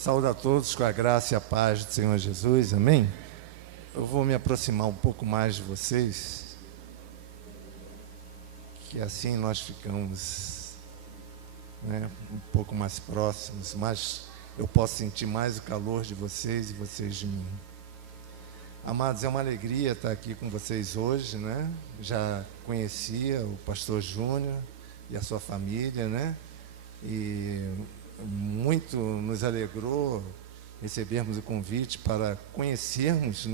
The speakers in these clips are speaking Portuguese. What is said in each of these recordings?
Saúdo a todos com a graça e a paz do Senhor Jesus, amém? Eu vou me aproximar um pouco mais de vocês, que assim nós ficamos, um pouco mais próximos, mas eu posso sentir mais o calor de vocês e vocês de mim. Amados, é uma alegria estar aqui com vocês hoje, Já conhecia o pastor Júnior e a sua família, E muito nos alegrou recebermos o convite para conhecermos,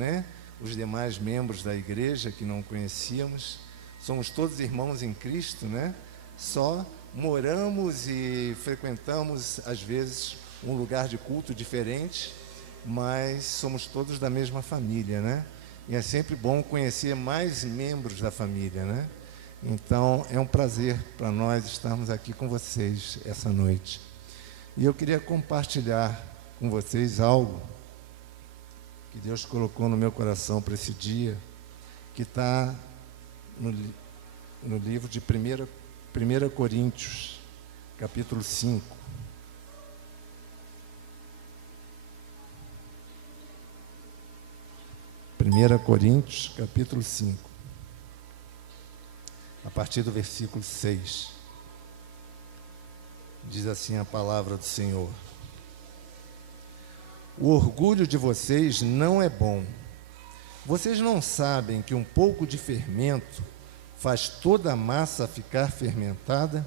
os demais membros da igreja que não conhecíamos. Somos todos irmãos em Cristo, Só moramos e frequentamos, às vezes, um lugar de culto diferente, mas somos todos da mesma família, E é sempre bom conhecer mais membros da família, Então, é um prazer para nós estarmos aqui com vocês essa noite. E eu queria compartilhar com vocês algo que Deus colocou no meu coração para esse dia, que está no livro de 1 Coríntios, capítulo 5. Coríntios, capítulo 5, a partir do versículo 6. Diz assim a palavra do Senhor: o orgulho de vocês não é bom. Vocês não sabem que um pouco de fermento faz toda a massa ficar fermentada?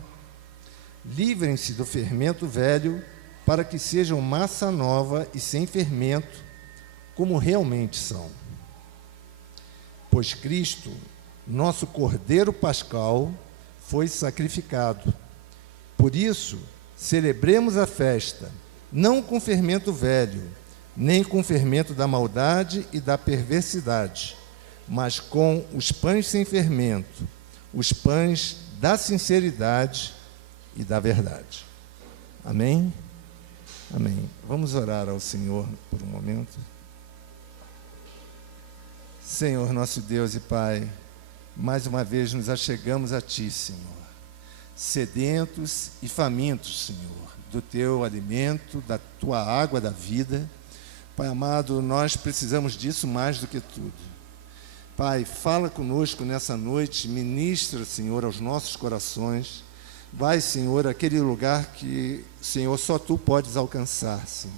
Livrem-se do fermento velho, para que sejam massa nova e sem fermento, como realmente são. Pois Cristo, nosso Cordeiro Pascal, foi sacrificado. Por isso, celebremos a festa, não com fermento velho, nem com fermento da maldade e da perversidade, mas com os pães sem fermento, os pães da sinceridade e da verdade. Amém? Amém. Vamos orar ao Senhor por um momento. Senhor, nosso Deus e Pai, mais uma vez nos achegamos a Ti, Senhor, sedentos e famintos, Senhor, do Teu alimento, da Tua água da vida. Pai amado, nós precisamos disso mais do que tudo. Pai, fala conosco nessa noite, ministra, Senhor, aos nossos corações. Vai, Senhor, àquele lugar que, Senhor, só Tu podes alcançar, Senhor.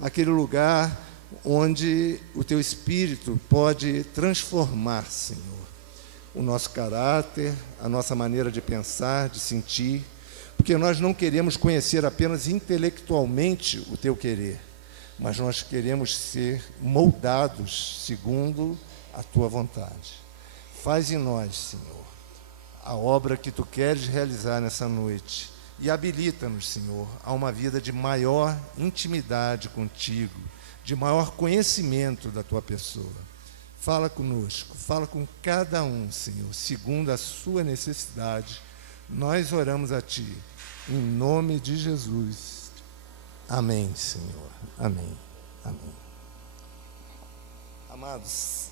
Aquele lugar onde o Teu Espírito pode transformar, Senhor, o nosso caráter, a nossa maneira de pensar, de sentir, porque nós não queremos conhecer apenas intelectualmente o Teu querer, mas nós queremos ser moldados segundo a Tua vontade. Faz em nós, Senhor, a obra que Tu queres realizar nessa noite e habilita-nos, Senhor, a uma vida de maior intimidade contigo, de maior conhecimento da Tua pessoa. Fala conosco, fala com cada um, Senhor, segundo a sua necessidade. Nós oramos a Ti, em nome de Jesus. Amém, Senhor. Amém. Amém. Amados,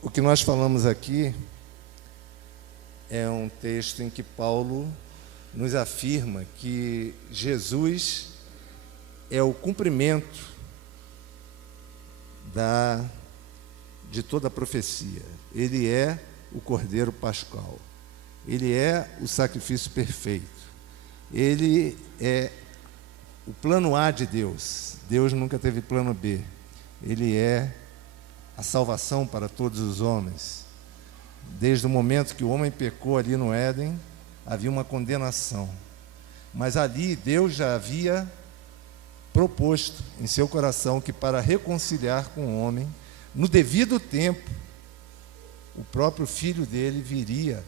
o que nós falamos aqui é um texto em que Paulo nos afirma que Jesus é o cumprimento de toda a profecia. Ele é o Cordeiro Pascal. Ele é o sacrifício perfeito. Ele é o plano A de Deus. Deus nunca teve plano B. Ele é a salvação para todos os homens. Desde o momento que o homem pecou ali no Éden, havia uma condenação. Mas ali Deus já havia proposto em seu coração que para reconciliar com o homem, no devido tempo, o próprio Filho dele viria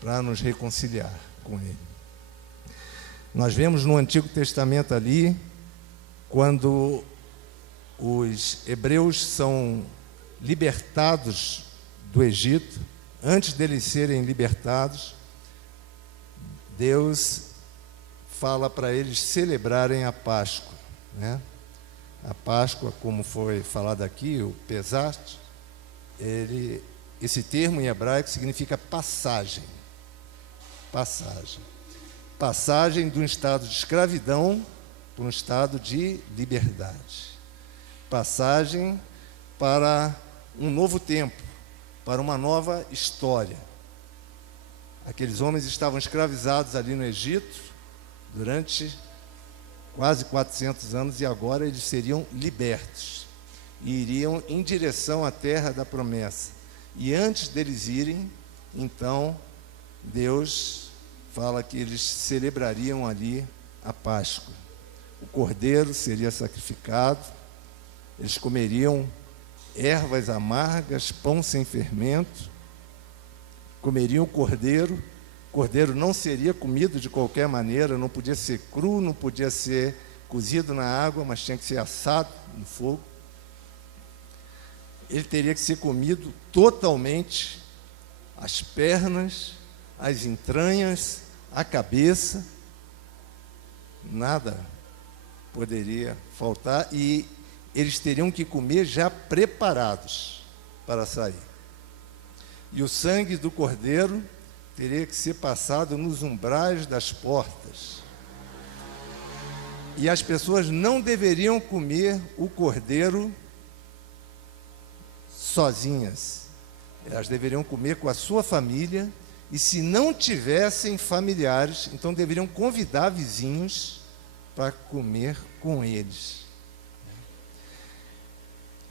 para nos reconciliar com ele. Nós vemos no Antigo Testamento ali, quando os hebreus são libertados do Egito, antes deles serem libertados, Deus fala para eles celebrarem a Páscoa, A Páscoa, como foi falado aqui, o Pesach, esse termo em hebraico significa passagem. Passagem de um estado de escravidão por um estado de liberdade. Passagem para um novo tempo, para uma nova história. Aqueles homens estavam escravizados ali no Egito durante quase 400 anos, e agora eles seriam libertos e iriam em direção à terra da promessa. E antes deles irem, então, Deus fala que eles celebrariam ali a Páscoa. O cordeiro seria sacrificado, eles comeriam ervas amargas, pão sem fermento, comeriam o cordeiro. O cordeiro não seria comido de qualquer maneira, não podia ser cru, não podia ser cozido na água, mas tinha que ser assado no fogo. Ele teria que ser comido totalmente, as pernas, as entranhas, a cabeça, nada poderia faltar, e eles teriam que comer já preparados para sair. E o sangue do cordeiro teria que ser passado nos umbrais das portas. E as pessoas não deveriam comer o cordeiro sozinhas. Elas deveriam comer com a sua família, e se não tivessem familiares, então deveriam convidar vizinhos para comer com eles.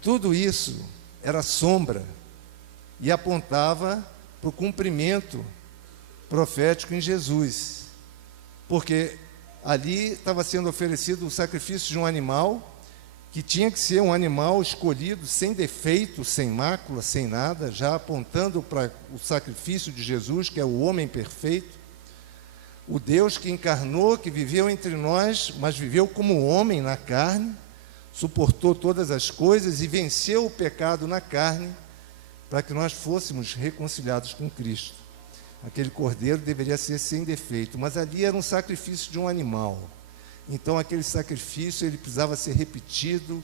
Tudo isso era sombra e apontava para o cumprimento profético em Jesus, porque ali estava sendo oferecido o sacrifício de um animal, que tinha que ser um animal escolhido, sem defeito, sem mácula, sem nada, já apontando para o sacrifício de Jesus, que é o homem perfeito, o Deus que encarnou, que viveu entre nós, mas viveu como homem na carne, suportou todas as coisas e venceu o pecado na carne, para que nós fôssemos reconciliados com Cristo. Aquele cordeiro deveria ser sem defeito, mas ali era um sacrifício de um animal. Então aquele sacrifício ele precisava ser repetido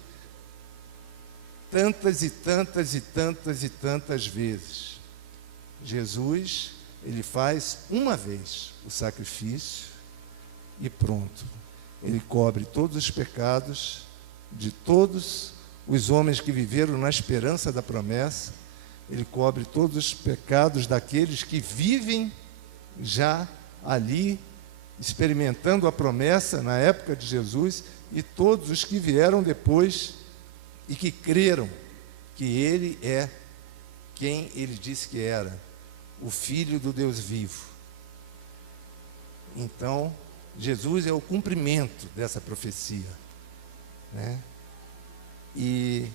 tantas e tantas e tantas e tantas vezes. Jesus, ele faz uma vez o sacrifício e pronto. Ele cobre todos os pecados de todos os homens que viveram na esperança da promessa. Ele cobre todos os pecados daqueles que vivem já ali, experimentando a promessa na época de Jesus, e todos os que vieram depois e que creram que Ele é quem Ele disse que era, o Filho do Deus vivo. Então, Jesus é o cumprimento dessa profecia, né? E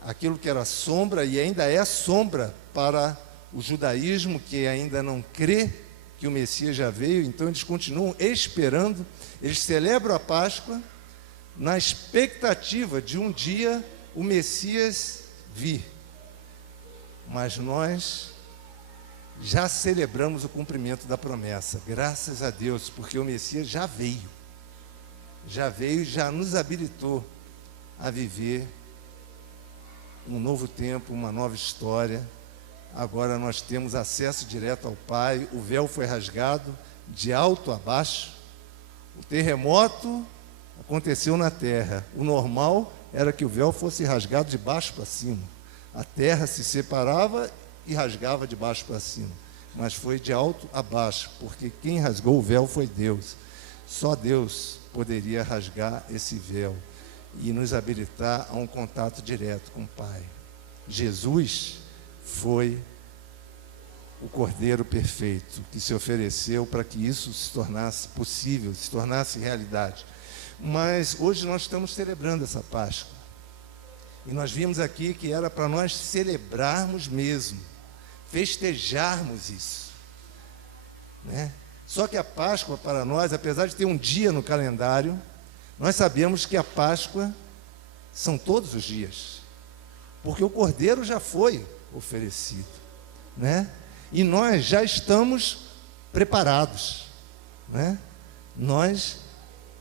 aquilo que era sombra, e ainda é sombra para o judaísmo, que ainda não crê que o Messias já veio, então eles continuam esperando, eles celebram a Páscoa na expectativa de um dia o Messias vir. Mas nós já celebramos o cumprimento da promessa, graças a Deus, porque o Messias já veio e já nos habilitou a viver um novo tempo, uma nova história. Agora nós temos acesso direto ao Pai, o véu foi rasgado de alto a baixo, o terremoto aconteceu na terra, o normal era que o véu fosse rasgado de baixo para cima, a terra se separava e rasgava de baixo para cima, mas foi de alto a baixo, porque quem rasgou o véu foi Deus. Só Deus poderia rasgar esse véu e nos habilitar a um contato direto com o Pai. Jesus foi o Cordeiro perfeito que se ofereceu para que isso se tornasse possível, se tornasse realidade. Mas hoje nós estamos celebrando essa Páscoa, e nós vimos aqui que era para nós celebrarmos mesmo, festejarmos isso, né? Só que a Páscoa para nós, apesar de ter um dia no calendário, nós sabemos que a Páscoa são todos os dias, porque o Cordeiro já foi oferecido, né? E nós já estamos preparados, né? Nós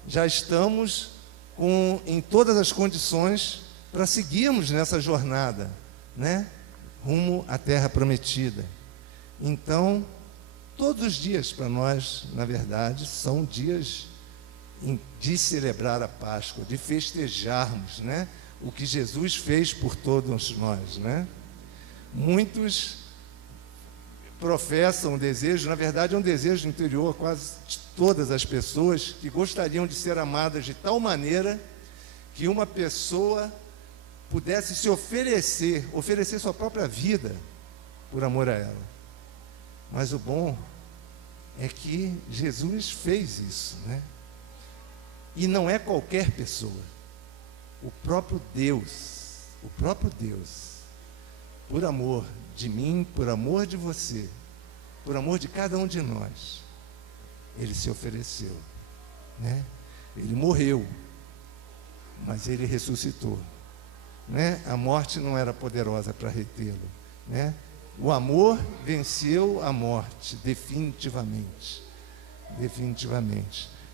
já estamos em todas as condições para seguirmos nessa jornada, né? Rumo à terra prometida. Então, todos os dias para nós, na verdade, são dias de celebrar a Páscoa, de festejarmos, né, o que Jesus fez por todos nós, né? Muitos professam um desejo, na verdade é um desejo interior quase de todas as pessoas, que gostariam de ser amadas de tal maneira que uma pessoa pudesse se oferecer sua própria vida por amor a ela. Mas o bom é que Jesus fez isso, né? E não é qualquer pessoa. O próprio Deus, por amor de mim, por amor de você, por amor de cada um de nós, Ele se ofereceu, né? Ele morreu, mas Ele ressuscitou, né? A morte não era poderosa para retê-lo, né? O amor venceu a morte, definitivamente.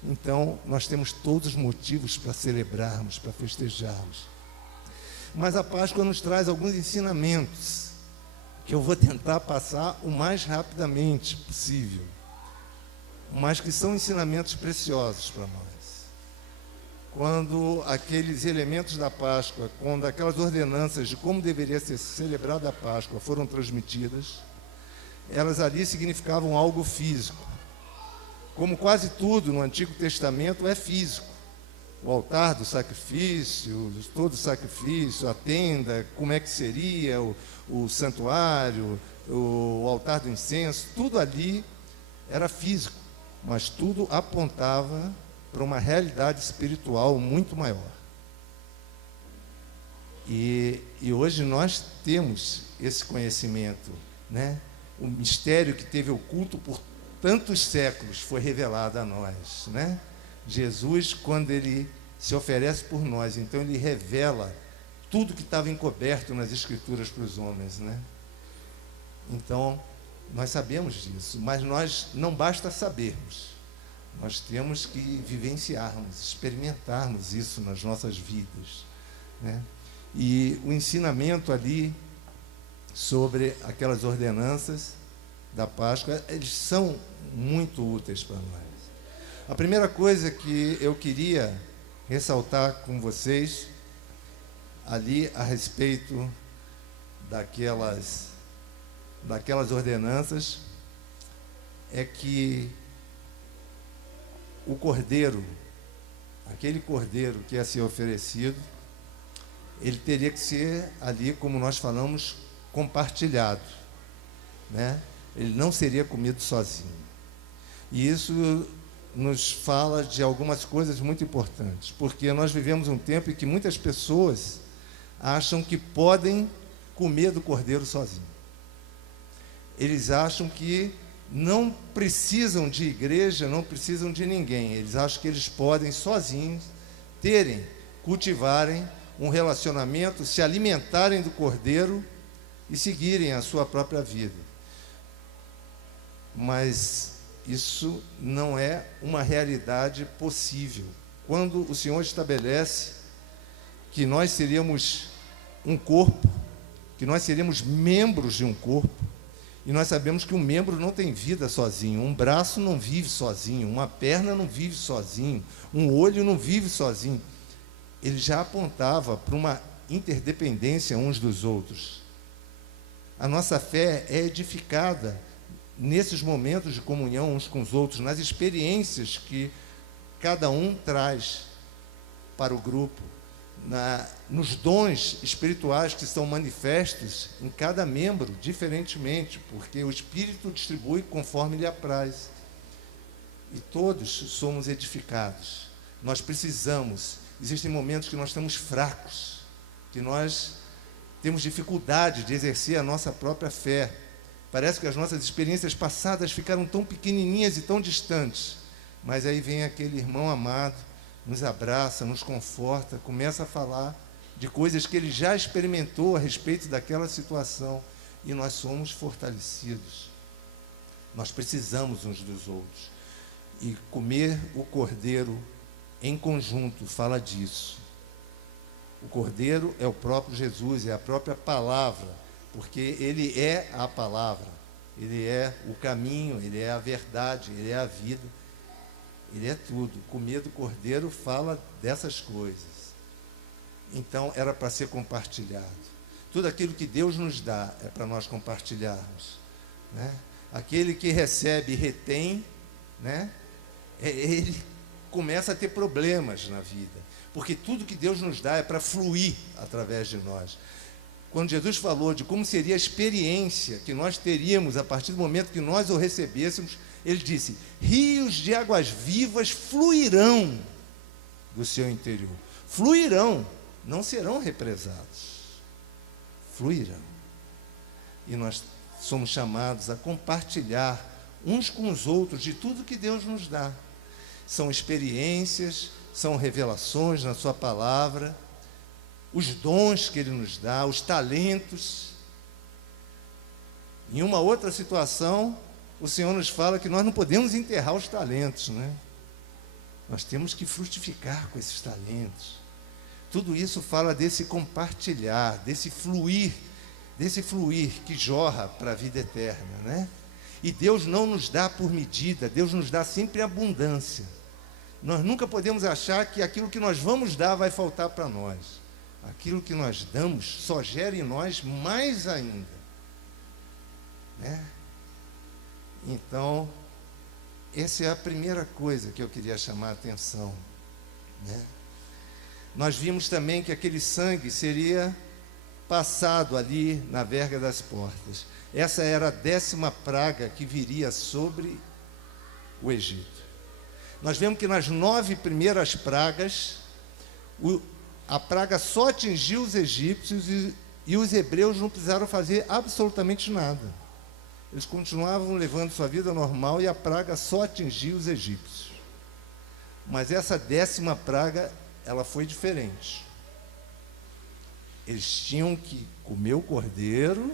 Então, nós temos todos os motivos para celebrarmos, para festejarmos. Mas a Páscoa nos traz alguns ensinamentos, que eu vou tentar passar o mais rapidamente possível, mas que são ensinamentos preciosos para nós. Quando aqueles elementos da Páscoa, quando aquelas ordenanças de como deveria ser celebrada a Páscoa foram transmitidas, elas ali significavam algo físico. Como quase tudo no Antigo Testamento é físico. O altar do sacrifício, todo o sacrifício, a tenda, como é que seria, o santuário, o altar do incenso, tudo ali era físico, mas tudo apontava para uma realidade espiritual muito maior. E hoje nós temos esse conhecimento, né? O mistério que teve oculto por tantos séculos foi revelado a nós, né? Jesus, quando Ele se oferece por nós, então Ele revela tudo que estava encoberto nas Escrituras para os homens, né? Então, nós sabemos disso, mas nós não basta sabermos, nós temos que vivenciarmos, experimentarmos isso nas nossas vidas, né? E o ensinamento ali sobre aquelas ordenanças da Páscoa, eles são muito úteis para nós. A primeira coisa que eu queria ressaltar com vocês ali a respeito daquelas ordenanças é que o cordeiro, aquele cordeiro que ia ser oferecido, ele teria que ser ali, como nós falamos, compartilhado, né? Ele não seria comido sozinho. E isso nos fala de algumas coisas muito importantes, porque nós vivemos um tempo em que muitas pessoas acham que podem comer do cordeiro sozinho. Eles acham que não precisam de igreja, não precisam de ninguém. Eles acham que eles podem sozinhos cultivarem um relacionamento, se alimentarem do cordeiro e seguirem a sua própria vida. Mas isso não é uma realidade possível. Quando o Senhor estabelece que nós seríamos um corpo, que nós seríamos membros de um corpo, e nós sabemos que um membro não tem vida sozinho, um braço não vive sozinho, uma perna não vive sozinho, um olho não vive sozinho. Ele já apontava para uma interdependência uns dos outros. A nossa fé é edificada nesses momentos de comunhão uns com os outros, nas experiências que cada um traz para o grupo, nos dons espirituais que são manifestos em cada membro, diferentemente, porque o Espírito distribui conforme lhe apraz. E todos somos edificados. Nós precisamos, existem momentos que nós estamos fracos, que nós temos dificuldade de exercer a nossa própria fé. Parece que as nossas experiências passadas ficaram tão pequenininhas e tão distantes. Mas aí vem aquele irmão amado, nos abraça, nos conforta, começa a falar de coisas que ele já experimentou a respeito daquela situação. E nós somos fortalecidos. Nós precisamos uns dos outros. E comer o cordeiro em conjunto fala disso. O cordeiro é o próprio Jesus, é a própria palavra, porque Ele é a palavra, Ele é o caminho, Ele é a verdade, Ele é a vida. Ele é tudo. Comer do cordeiro fala dessas coisas. Então, era para ser compartilhado. Tudo aquilo que Deus nos dá é para nós compartilharmos, né? Aquele que recebe e retém, né? Ele começa a ter problemas na vida, porque tudo que Deus nos dá é para fluir através de nós. Quando Jesus falou de como seria a experiência que nós teríamos a partir do momento que nós o recebêssemos, ele disse: rios de águas vivas fluirão do seu interior. Fluirão, não serão represados. Fluirão. E nós somos chamados a compartilhar uns com os outros de tudo que Deus nos dá. São experiências, são revelações na sua palavra, os dons que Ele nos dá, os talentos. Em uma outra situação, o Senhor nos fala que nós não podemos enterrar os talentos, né? Nós temos que frutificar com esses talentos. Tudo isso fala desse compartilhar, desse fluir que jorra para a vida eterna, né? E Deus não nos dá por medida, Deus nos dá sempre abundância. Nós nunca podemos achar que aquilo que nós vamos dar vai faltar para nós. Aquilo que nós damos só gera em nós mais ainda, né? Então, essa é a primeira coisa que eu queria chamar a atenção, né? Nós vimos também que aquele sangue seria passado ali na verga das portas. Essa era a 10ª praga que viria sobre o Egito. Nós vemos que nas 9 primeiras pragas, a praga só atingiu os egípcios e os hebreus não precisaram fazer absolutamente nada. Eles continuavam levando sua vida normal e a praga só atingiu os egípcios. Mas essa 10ª praga, ela foi diferente. Eles tinham que comer o cordeiro,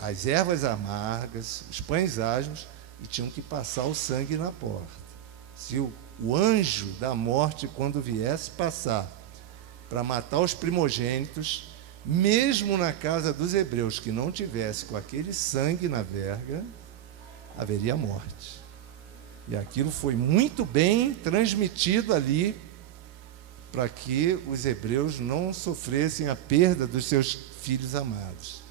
as ervas amargas, os pães asmos, e tinham que passar o sangue na porta. Se o anjo da morte, quando viesse passar para matar os primogênitos, mesmo na casa dos hebreus que não tivesse com aquele sangue na verga, haveria morte. E aquilo foi muito bem transmitido ali, para que os hebreus não sofressem a perda dos seus filhos amados.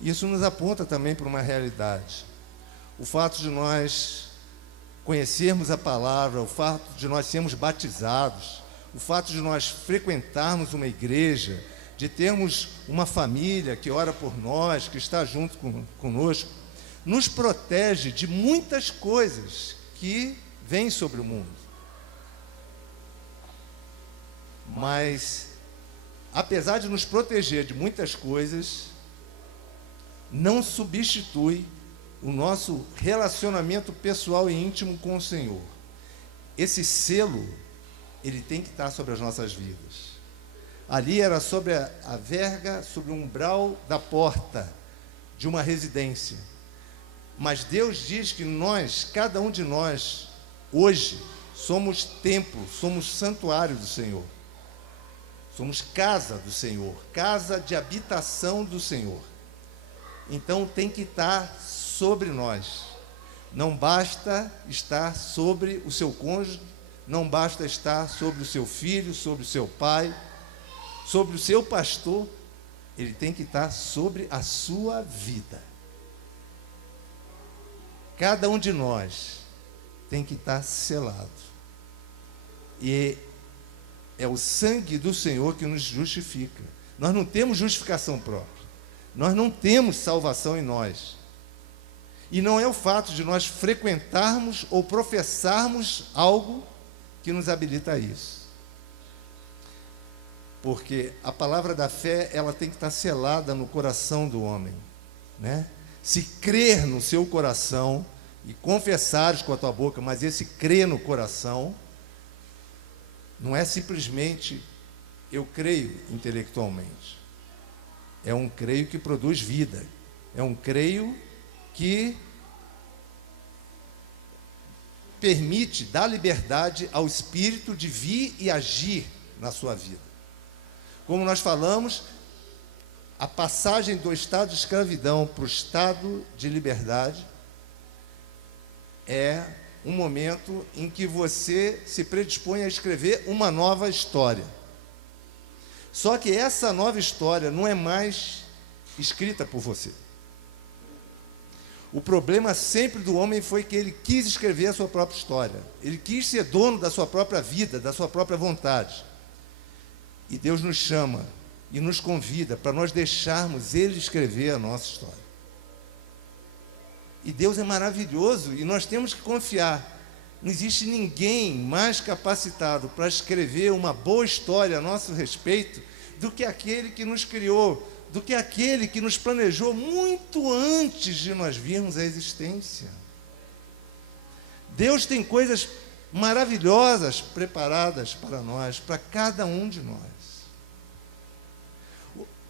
Isso nos aponta também para uma realidade. O fato de nós conhecermos a palavra, o fato de nós sermos batizados, o fato de nós frequentarmos uma igreja, de termos uma família que ora por nós, que está junto conosco, nos protege de muitas coisas que vêm sobre o mundo. Mas, apesar de nos proteger de muitas coisas, não substitui o nosso relacionamento pessoal e íntimo com o Senhor. Esse selo, ele tem que estar sobre as nossas vidas. Ali era sobre a verga, sobre o umbral da porta de uma residência. Mas Deus diz que nós, cada um de nós, hoje, somos templo, somos santuário do Senhor. Somos casa do Senhor, casa de habitação do Senhor. Então tem que estar sobre nós. Não basta estar sobre o seu cônjuge, não basta estar sobre o seu filho, sobre o seu pai, sobre o seu pastor. Ele tem que estar sobre a sua vida. Cada um de nós tem que estar selado. E é o sangue do Senhor que nos justifica. Nós não temos justificação própria. Nós não temos salvação em nós. E não é o fato de nós frequentarmos ou professarmos algo que nos habilita a isso. Porque a palavra da fé, ela tem que estar selada no coração do homem, né? Se crer no seu coração e confessares com a tua boca, mas esse crer no coração não é simplesmente eu creio intelectualmente. É um creio que produz vida. É um creio que permite, dá liberdade ao Espírito de vir e agir na sua vida. Como nós falamos, a passagem do estado de escravidão para o estado de liberdade é um momento em que você se predispõe a escrever uma nova história. Só que essa nova história não é mais escrita por você. O problema sempre do homem foi que ele quis escrever a sua própria história. Ele quis ser dono da sua própria vida, da sua própria vontade. E Deus nos chama e nos convida para nós deixarmos Ele escrever a nossa história. E Deus é maravilhoso e nós temos que confiar. Não existe ninguém mais capacitado para escrever uma boa história a nosso respeito do que aquele que nos criou, do que aquele que nos planejou muito antes de nós virmos à existência. Deus tem coisas maravilhosas preparadas para nós, para cada um de nós.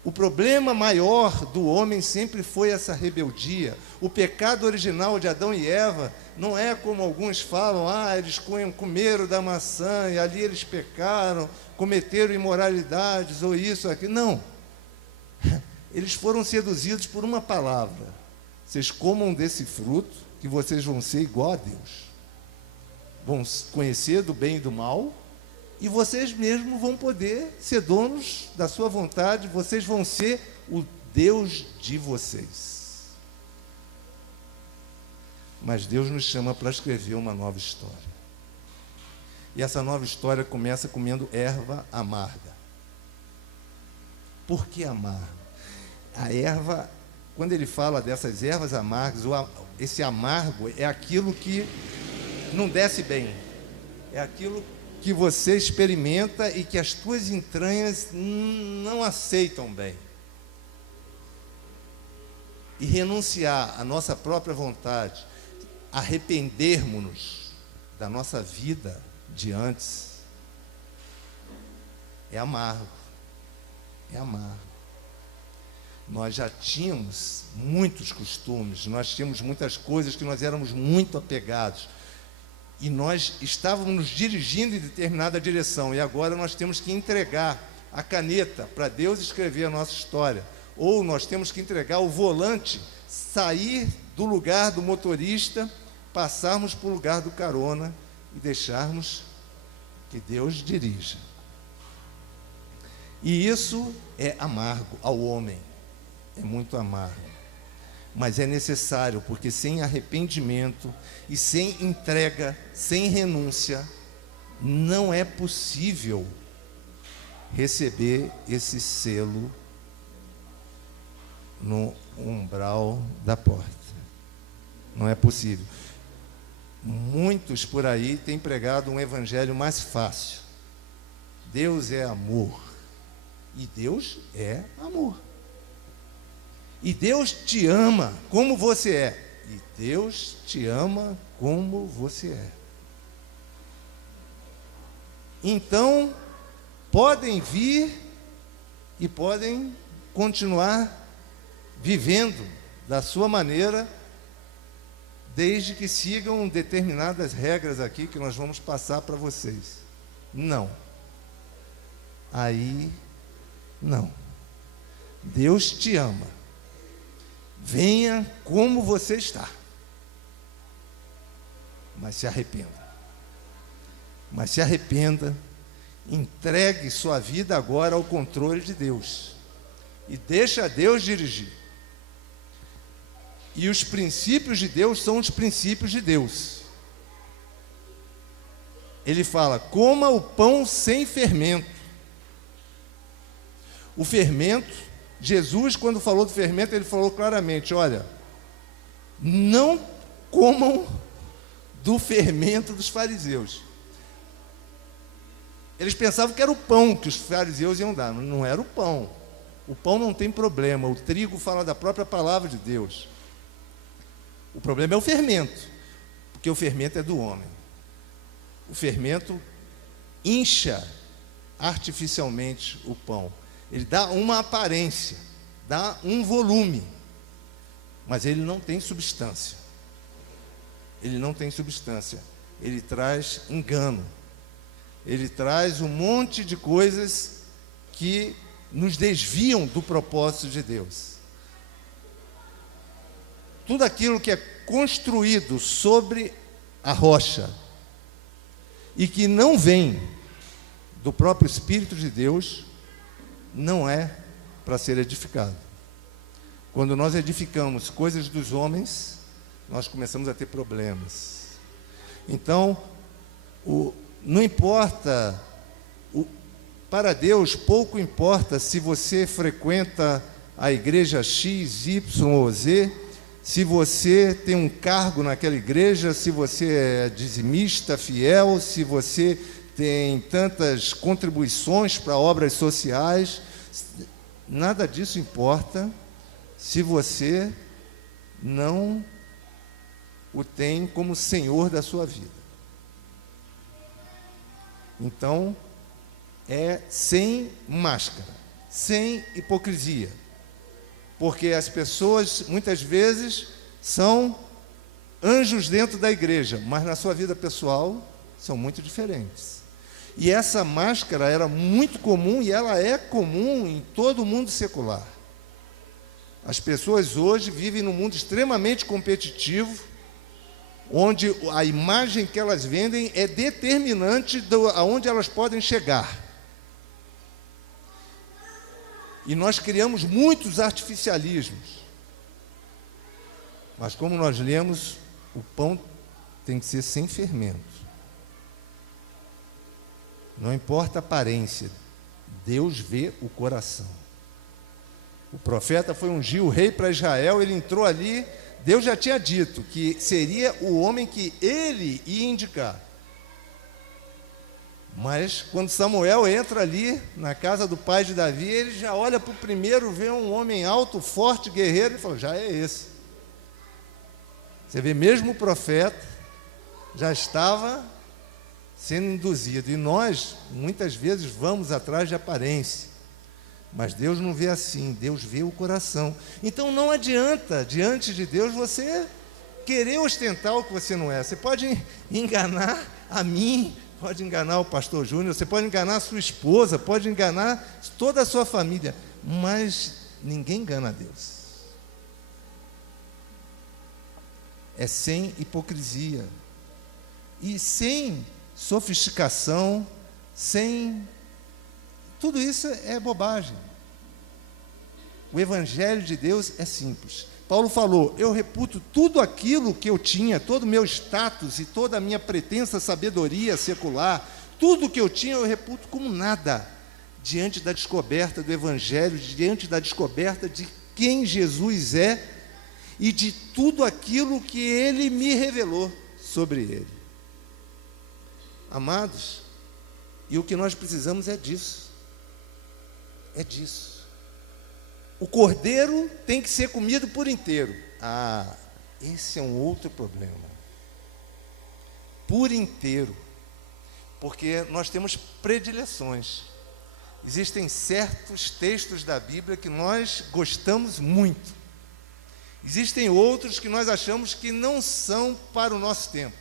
O problema maior do homem sempre foi essa rebeldia. O pecado original de Adão e Eva não é como alguns falam, eles comeram da maçã e ali eles pecaram, cometeram imoralidades ou isso, aquilo. Não. Eles foram seduzidos por uma palavra: vocês comam desse fruto que vocês vão ser igual a Deus. Vão conhecer do bem e do mal, e vocês mesmos vão poder ser donos da sua vontade, vocês vão ser o Deus de vocês. Mas Deus nos chama para escrever uma nova história. E essa nova história começa comendo erva amarga. Por que amarga? A erva, quando ele fala dessas ervas amargas, esse amargo é aquilo que não desce bem, é aquilo que você experimenta e que as tuas entranhas não aceitam bem. E renunciar à nossa própria vontade, arrependermos-nos da nossa vida de antes, é amargo, é amargo. Nós já tínhamos muitos costumes, nós tínhamos muitas coisas que nós éramos muito apegados, e nós estávamos nos dirigindo em determinada direção, e agora nós temos que entregar a caneta para Deus escrever a nossa história, ou nós temos que entregar o volante, sair do lugar do motorista, passarmos para o lugar do carona e deixarmos que Deus dirija. E isso é amargo ao homem, é muito amargo. Mas é necessário, porque sem arrependimento e sem entrega, sem renúncia, não é possível receber esse selo no umbral da porta. Não é possível. Muitos por aí têm pregado um evangelho mais fácil. Deus é amor. E Deus é amor. E Deus te ama como você é. E Deus te ama como você é. Então, podem vir e podem continuar vivendo da sua maneira, desde que sigam determinadas regras aqui que nós vamos passar para vocês. Não. Aí, não. Deus te ama. Venha como você está. Mas se arrependa. Mas se arrependa, entregue sua vida agora ao controle de Deus. E deixa Deus dirigir. E os princípios de Deus são os princípios de Deus. Ele fala: coma o pão sem fermento. O fermento, Jesus, quando falou do fermento, ele falou claramente: olha, não comam do fermento dos fariseus. Eles pensavam que era o pão que os fariseus iam dar, mas não era o pão. O pão não tem problema, o trigo fala da própria palavra de Deus. O problema é o fermento, porque o fermento é do homem. O fermento incha artificialmente o pão. Ele dá uma aparência, dá um volume, mas ele não tem substância. Ele não tem substância. Ele traz engano. Ele traz um monte de coisas que nos desviam do propósito de Deus. Tudo aquilo que é construído sobre a rocha, e que não vem do próprio Espírito de Deus, não é para ser edificado. Quando nós edificamos coisas dos homens, nós começamos a ter problemas. Então, não importa, para Deus pouco importa se você frequenta a igreja X, Y ou Z, se você tem um cargo naquela igreja, se você é dizimista, fiel, se você tem tantas contribuições para obras sociais, nada disso importa se você não o tem como Senhor da sua vida. Então, é sem máscara, sem hipocrisia, porque as pessoas, muitas vezes, são anjos dentro da igreja, mas na sua vida pessoal, são muito diferentes. E essa máscara era muito comum, e ela é comum em todo o mundo secular. As pessoas hoje vivem num mundo extremamente competitivo, onde a imagem que elas vendem é determinante aonde elas podem chegar. E nós criamos muitos artificialismos. Mas como nós lemos, o pão tem que ser sem fermento. Não importa a aparência, Deus vê o coração. O profeta foi ungir o rei para Israel, ele entrou ali, Deus já tinha dito que seria o homem que ele ia indicar. Mas quando Samuel entra ali na casa do pai de Davi, ele já olha para o primeiro, vê um homem alto, forte, guerreiro, e fala, já é esse. Você vê, mesmo o profeta já estava sendo induzido. E nós, muitas vezes, vamos atrás de aparência. Mas Deus não vê assim, Deus vê o coração. Então não adianta, diante de Deus, você querer ostentar o que você não é. Você pode enganar a mim, pode enganar o pastor Júnior, você pode enganar a sua esposa, pode enganar toda a sua família, mas ninguém engana a Deus. É sem hipocrisia e sem sofisticação, sem... Tudo isso é bobagem. O Evangelho de Deus é simples. Paulo falou, eu reputo tudo aquilo que eu tinha, todo o meu status e toda a minha pretensa sabedoria secular, tudo que eu tinha eu reputo como nada, diante da descoberta do Evangelho, diante da descoberta de quem Jesus é e de tudo aquilo que Ele me revelou sobre Ele. Amados, e o que nós precisamos é disso. É disso. O cordeiro tem que ser comido por inteiro. Ah, esse é um outro problema. Por inteiro. Porque nós temos predileções. Existem certos textos da Bíblia que nós gostamos muito. Existem outros que nós achamos que não são para o nosso tempo,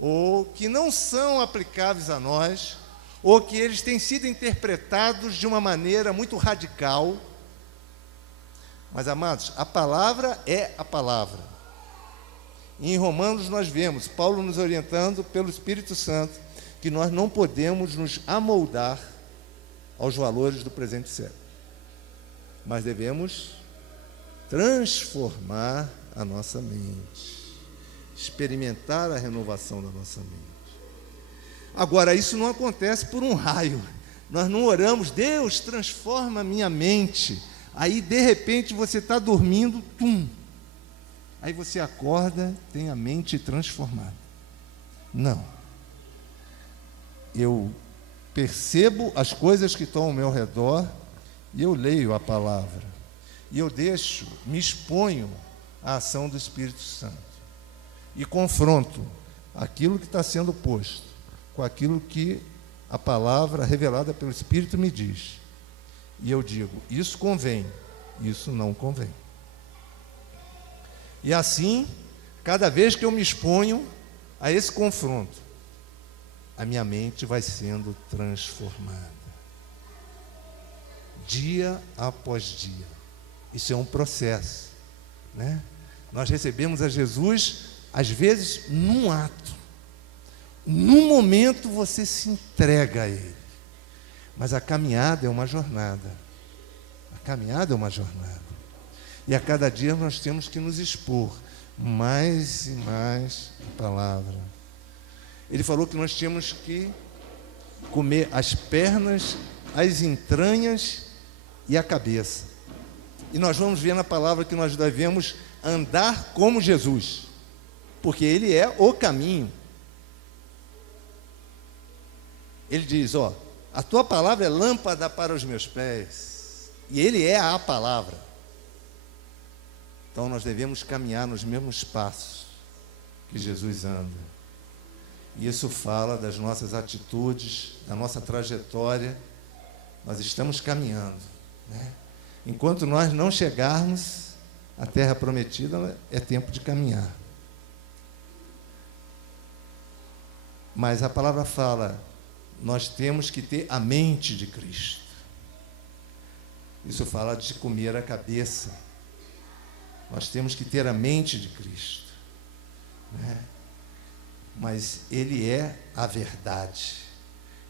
ou que não são aplicáveis a nós, ou que eles têm sido interpretados de uma maneira muito radical. Mas, amados, a palavra é a palavra. E em Romanos nós vemos Paulo nos orientando pelo Espírito Santo que nós não podemos nos amoldar aos valores do presente século, mas devemos transformar a nossa mente, experimentar a renovação da nossa mente. Agora, isso não acontece por um raio. Nós não oramos, Deus, transforma a minha mente. Aí, de repente, você está dormindo, aí você acorda, tem a mente transformada. Não. Eu percebo as coisas que estão ao meu redor e eu leio a palavra. E eu me exponho à ação do Espírito Santo. E confronto aquilo que está sendo posto com aquilo que a palavra revelada pelo Espírito me diz. E eu digo, isso convém, isso não convém. E assim, cada vez que eu me exponho a esse confronto, a minha mente vai sendo transformada. Dia após dia. Isso é um processo, né? Nós recebemos a Jesus às vezes, num ato, num momento você se entrega a Ele. Mas a caminhada é uma jornada. A caminhada é uma jornada. E a cada dia nós temos que nos expor mais e mais a palavra. Ele falou que nós tínhamos que comer as pernas, as entranhas e a cabeça. E nós vamos ver na palavra que nós devemos andar como Jesus, porque Ele é o caminho. Ele diz, ó, a tua palavra é lâmpada para os meus pés, e Ele é a palavra. Então nós devemos caminhar nos mesmos passos que Jesus anda. E isso fala das nossas atitudes, da nossa trajetória. Nós estamos caminhando, né? Enquanto nós não chegarmos à terra prometida, é tempo de caminhar. Mas a palavra fala, nós temos que ter a mente de Cristo. Isso fala de comer a cabeça. Nós temos que ter a mente de Cristo, né? Mas Ele é a verdade.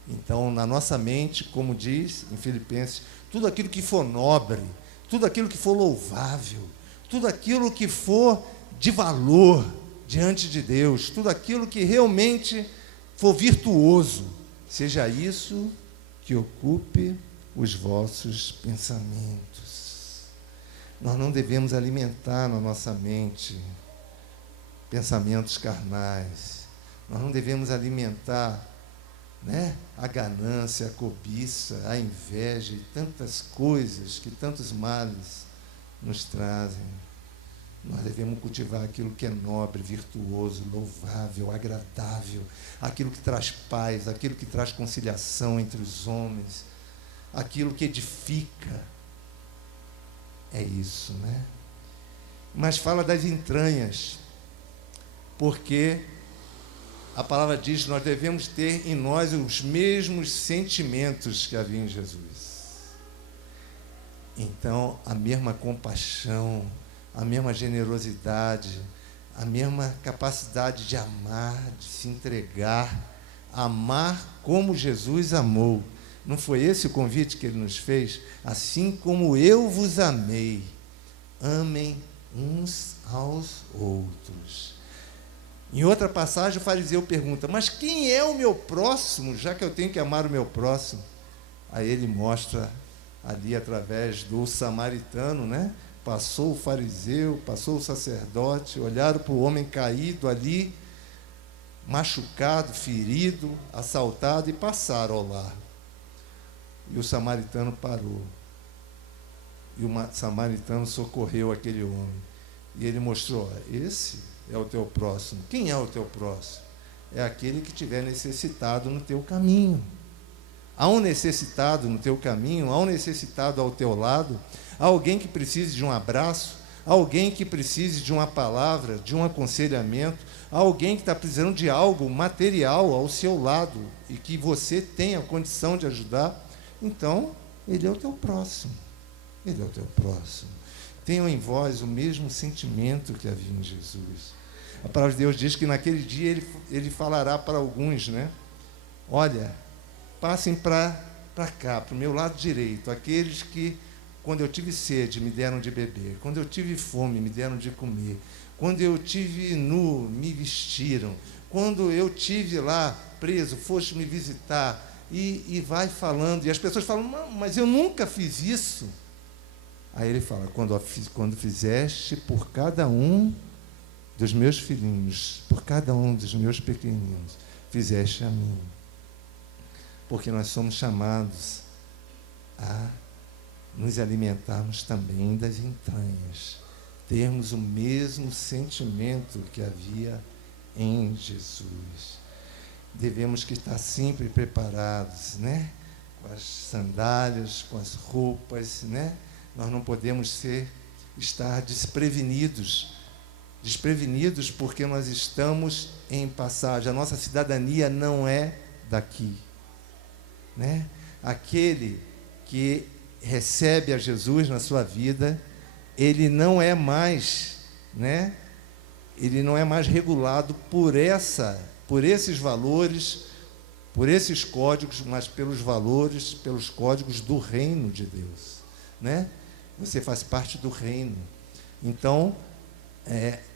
Então, na nossa mente, como diz em Filipenses, tudo aquilo que for nobre, tudo aquilo que for louvável, tudo aquilo que for de valor diante de Deus, tudo aquilo que realmente for virtuoso, seja isso que ocupe os vossos pensamentos. Nós não devemos alimentar na nossa mente pensamentos carnais. Nós não devemos alimentar, né, a ganância, a cobiça, a inveja e tantas coisas que tantos males nos trazem. Nós devemos cultivar aquilo que é nobre, virtuoso, louvável, agradável, aquilo que traz paz, aquilo que traz conciliação entre os homens, aquilo que edifica. É isso, né? Mas fala das entranhas, porque a palavra diz que nós devemos ter em nós os mesmos sentimentos que havia em Jesus. Então, a mesma compaixão, a mesma generosidade, a mesma capacidade de amar, de se entregar, amar como Jesus amou. Não foi esse o convite que Ele nos fez? Assim como eu vos amei, amem uns aos outros. Em outra passagem, o fariseu pergunta, mas quem é o meu próximo, já que eu tenho que amar o meu próximo? Aí ele mostra ali através do samaritano, né? Passou o fariseu, passou o sacerdote, olharam para o homem caído ali, machucado, ferido, assaltado, e passaram ao lado. E o samaritano parou. E o samaritano socorreu aquele homem. E ele mostrou, esse é o teu próximo. Quem é o teu próximo? É aquele que estiver necessitado no teu caminho. Há um necessitado no teu caminho, há um necessitado ao teu lado, há alguém que precise de um abraço, há alguém que precise de uma palavra, de um aconselhamento, há alguém que está precisando de algo material ao seu lado e que você tem a condição de ajudar. Então, ele é o teu próximo. Ele é o teu próximo. Tenham em vós o mesmo sentimento que havia em Jesus. A palavra de Deus diz que naquele dia ele falará para alguns, né? Olha, passem para cá, para o meu lado direito, aqueles que, quando eu tive sede, me deram de beber, quando eu tive fome, me deram de comer, quando eu tive nu, me vestiram, quando eu tive lá preso, foste me visitar, e vai falando, e as pessoas falam, mas eu nunca fiz isso. Aí ele fala, quando fizeste por cada um dos meus filhinhos, por cada um dos meus pequeninos, fizeste a mim. Porque nós somos chamados a nos alimentarmos também das entranhas, termos o mesmo sentimento que havia em Jesus. Devemos que estar sempre preparados, né? Com as sandálias, com as roupas, né? Nós não podemos estar desprevenidos porque nós estamos em passagem. A nossa cidadania não é daqui, né? Aquele que recebe a Jesus na sua vida, ele não é mais, né, ele não é mais regulado por esses valores, por esses códigos, mas pelos valores, pelos códigos do reino de Deus, né? Você faz parte do reino. Então,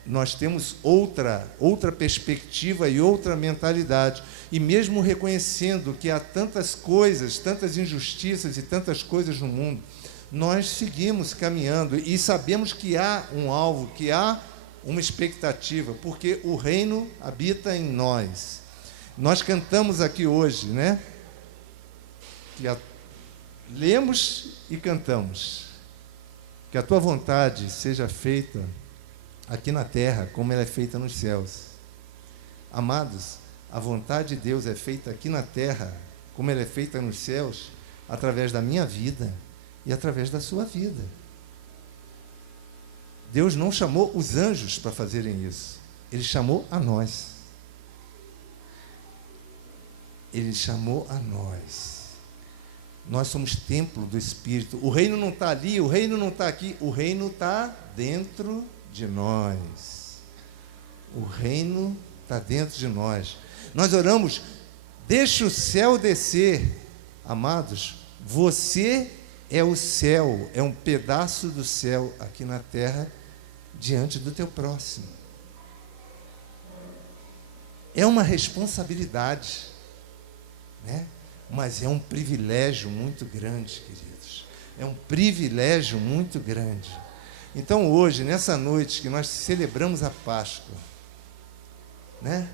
nós temos outra perspectiva e outra mentalidade. E mesmo reconhecendo que há tantas coisas, tantas injustiças e tantas coisas no mundo, nós seguimos caminhando e sabemos que há um alvo, que há uma expectativa, porque o reino habita em nós. Nós cantamos aqui hoje, né? Lemos e cantamos. Que a tua vontade seja feita aqui na terra, como ela é feita nos céus. Amados, a vontade de Deus é feita aqui na terra, como ela é feita nos céus, através da minha vida e através da sua vida. Deus não chamou os anjos para fazerem isso. Ele chamou a nós. Ele chamou a nós. Nós somos templo do Espírito. O reino não está ali, o reino não está aqui, o reino está dentro de nós. O reino está dentro de nós. Nós oramos, deixa o céu descer. Amados, você é o céu, é um pedaço do céu aqui na terra, diante do teu próximo. É uma responsabilidade, né? Mas é um privilégio muito grande, queridos. É um privilégio muito grande. Então hoje, nessa noite que nós celebramos a Páscoa, né?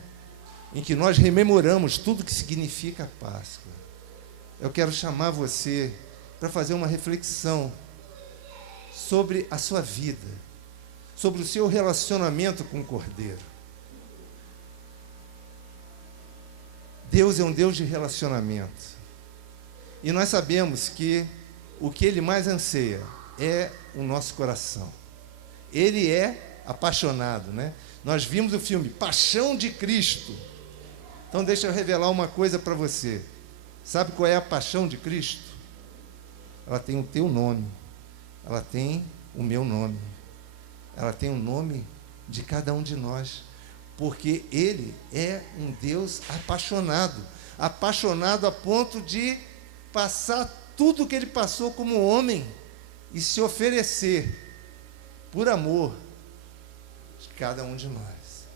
Em que nós rememoramos tudo que significa a Páscoa, eu quero chamar você para fazer uma reflexão sobre a sua vida, sobre o seu relacionamento com o Cordeiro. Deus é um Deus de relacionamento. E nós sabemos que o que Ele mais anseia é o nosso coração. Ele é apaixonado, né? Nós vimos o filme Paixão de Cristo. Então deixa eu revelar uma coisa para você. Sabe qual é a paixão de Cristo? Ela tem o teu nome. Ela tem o meu nome. Ela tem o nome de cada um de nós. Porque Ele é um Deus apaixonado. Apaixonado a ponto de passar tudo o que Ele passou como homem e se oferecer por amor de cada um de nós.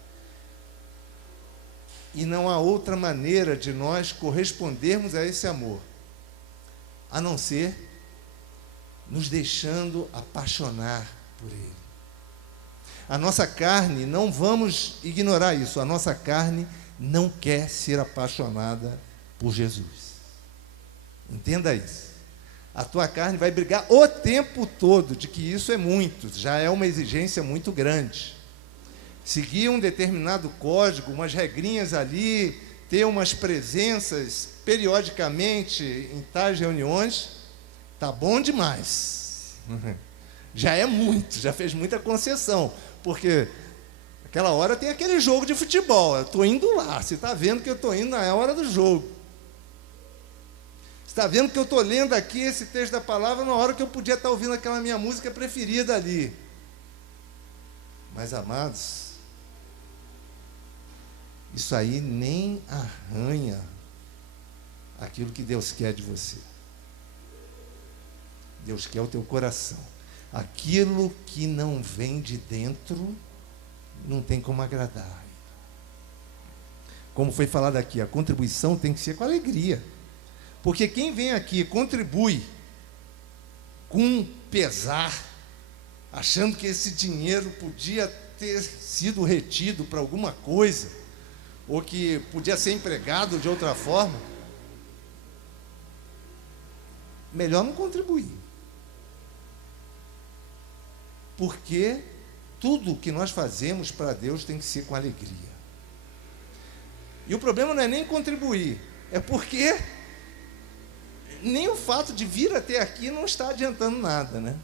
E não há outra maneira de nós correspondermos a esse amor, a não ser nos deixando apaixonar por Ele. A nossa carne, não vamos ignorar isso, a nossa carne não quer ser apaixonada por Jesus. Entenda isso. A tua carne vai brigar o tempo todo de que isso é muito, já é uma exigência muito grande. Seguir um determinado código, umas regrinhas ali, ter umas presenças periodicamente em tais reuniões, tá bom demais. Já é muito, já fez muita concessão, porque aquela hora tem aquele jogo de futebol, eu estou indo lá, você está vendo que eu estou indo na hora do jogo. Você está vendo que eu estou lendo aqui esse texto da palavra na hora que eu podia estar ouvindo aquela minha música preferida ali. Mas, amados, isso aí nem arranha aquilo que Deus quer de você. Deus quer o teu coração. Aquilo que não vem de dentro, não tem como agradar. Como foi falado aqui, a contribuição tem que ser com alegria. Porque quem vem aqui contribui com pesar, achando que esse dinheiro podia ter sido retido para alguma coisa, ou que podia ser empregado de outra forma, melhor não contribuir. Porque tudo que nós fazemos para Deus tem que ser com alegria. E o problema não é nem contribuir, é porque nem o fato de vir até aqui não está adiantando nada, né?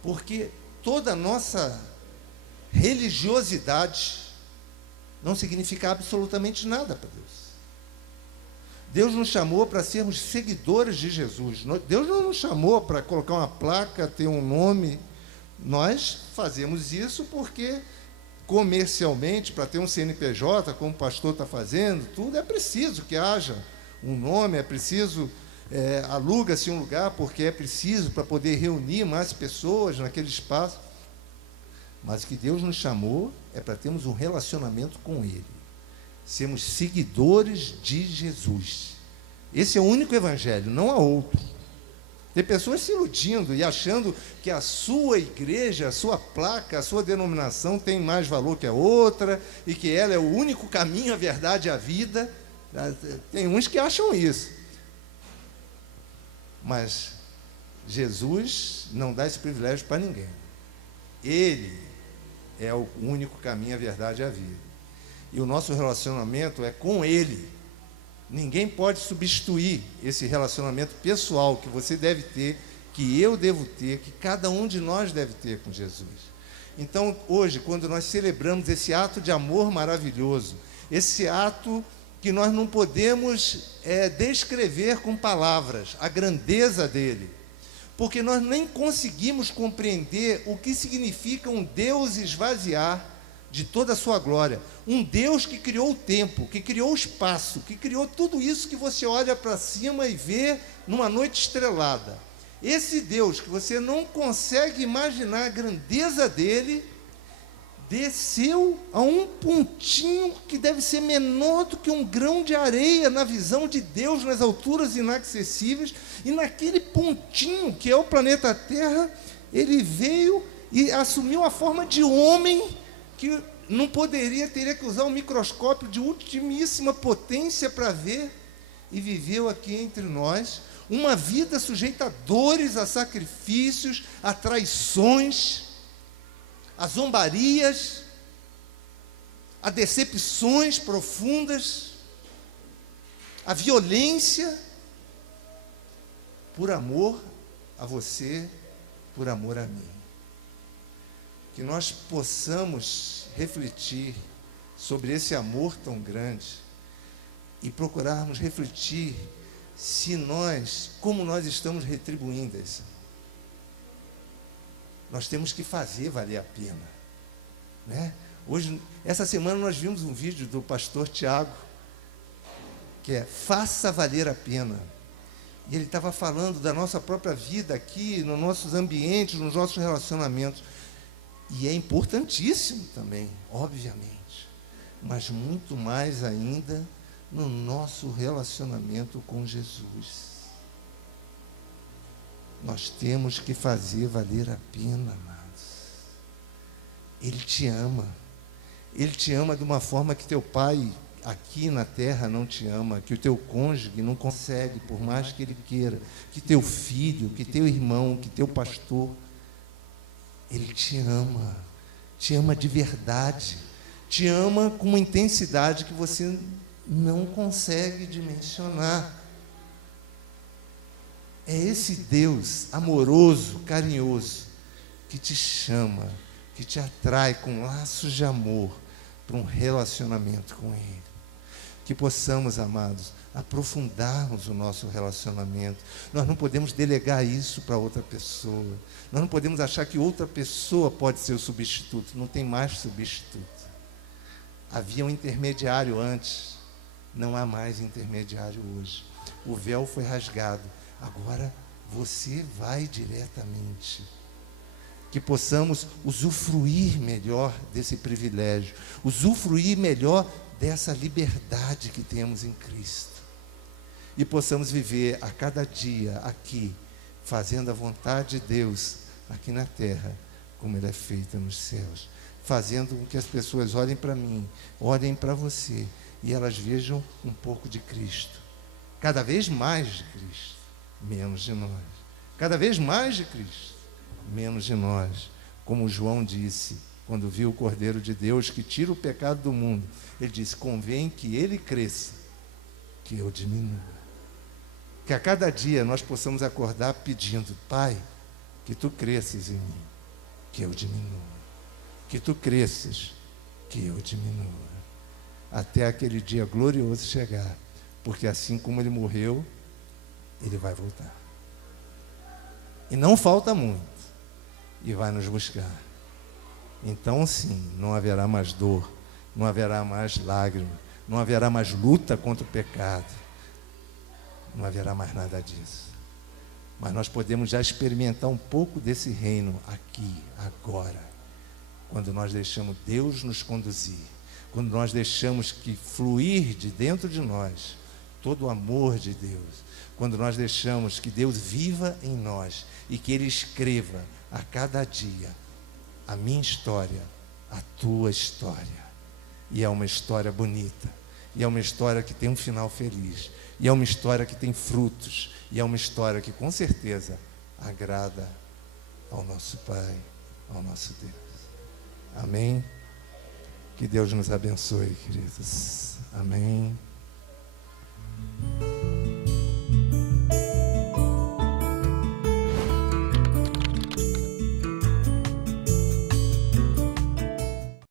Porque toda a nossa religiosidade não significa absolutamente nada para Deus. Deus nos chamou para sermos seguidores de Jesus. Deus não nos chamou para colocar uma placa, ter um nome. Nós fazemos isso porque comercialmente, para ter um CNPJ, como o pastor está fazendo, tudo é preciso que haja um nome, é preciso, aluga-se um lugar, porque é preciso para poder reunir mais pessoas naquele espaço. Mas o que Deus nos chamou é para termos um relacionamento com Ele, sermos seguidores de Jesus. Esse é o único evangelho, não há outro. Tem pessoas se iludindo e achando que a sua igreja, a sua placa, a sua denominação tem mais valor que a outra e que ela é o único caminho, a verdade e a vida. Tem uns que acham isso. Mas Jesus não dá esse privilégio para ninguém. Ele é o único caminho, a verdade e a vida. E o nosso relacionamento é com Ele. Ninguém pode substituir esse relacionamento pessoal que você deve ter, que eu devo ter, que cada um de nós deve ter com Jesus. Então, hoje, quando nós celebramos esse ato de amor maravilhoso, esse ato que nós não podemos descrever com palavras, a grandeza dele, porque nós nem conseguimos compreender o que significa um Deus esvaziar de toda a sua glória, um Deus que criou o tempo, que criou o espaço, que criou tudo isso que você olha para cima e vê numa noite estrelada. Esse Deus que você não consegue imaginar a grandeza dele, desceu a um pontinho que deve ser menor do que um grão de areia na visão de Deus, nas alturas inacessíveis, e naquele pontinho que é o planeta Terra, ele veio e assumiu a forma de homem, que não poderia, teria que usar um microscópio de ultimíssima potência para ver, e viveu aqui entre nós, uma vida sujeita a dores, a sacrifícios, a traições, a zombarias, a decepções profundas, a violência, por amor a você, por amor a mim. Que nós possamos refletir sobre esse amor tão grande e procurarmos refletir se nós, como nós estamos retribuindo esse amor. Nós temos que fazer valer a pena, né? Hoje, essa semana nós vimos um vídeo do pastor Tiago, que é faça valer a pena. E ele estava falando da nossa própria vida aqui, nos nossos ambientes, nos nossos relacionamentos. E é importantíssimo também, obviamente, mas muito mais ainda no nosso relacionamento com Jesus. Nós temos que fazer valer a pena, amados. Ele te ama. Ele te ama de uma forma que teu pai aqui na terra não te ama, que o teu cônjuge não consegue, por mais que ele queira, que teu filho, que teu irmão, que teu pastor. Ele te ama de verdade, te ama com uma intensidade que você não consegue dimensionar. É esse Deus amoroso, carinhoso, que te chama, que te atrai com laços de amor para um relacionamento com Ele. Que possamos, amados, aprofundarmos o nosso relacionamento. Nós não podemos delegar isso para outra pessoa. Nós não podemos achar que outra pessoa pode ser o substituto. Não tem mais substituto. Havia um intermediário antes, não há mais intermediário hoje. O véu foi rasgado. Agora você vai diretamente. Que possamos usufruir melhor desse privilégio, usufruir melhor dessa liberdade que temos em Cristo. E possamos viver a cada dia aqui, fazendo a vontade de Deus aqui na terra, como ela é feita nos céus. Fazendo com que as pessoas olhem para mim, olhem para você, e elas vejam um pouco de Cristo. Cada vez mais de Cristo, menos de nós. Cada vez mais de Cristo, menos de nós. Como João disse, quando viu o Cordeiro de Deus que tira o pecado do mundo, ele disse: convém que ele cresça, que eu diminua. Que a cada dia nós possamos acordar pedindo: Pai, que tu cresças em mim, que eu diminua. Que tu cresças, que eu diminua. Até aquele dia glorioso chegar, porque assim como ele morreu, ele vai voltar. E não falta muito, e vai nos buscar. Então sim, não haverá mais dor, não haverá mais lágrima, não haverá mais luta contra o pecado, não haverá mais nada disso. Mas nós podemos já experimentar um pouco desse reino aqui, agora, quando nós deixamos Deus nos conduzir, quando nós deixamos que fluir de dentro de nós todo o amor de Deus, quando nós deixamos que Deus viva em nós e que Ele escreva a cada dia a minha história, a tua história. E é uma história bonita, e é uma história que tem um final feliz, e é uma história que tem frutos, e é uma história que com certeza agrada ao nosso Pai, ao nosso Deus. Amém? Que Deus nos abençoe, queridos. Amém.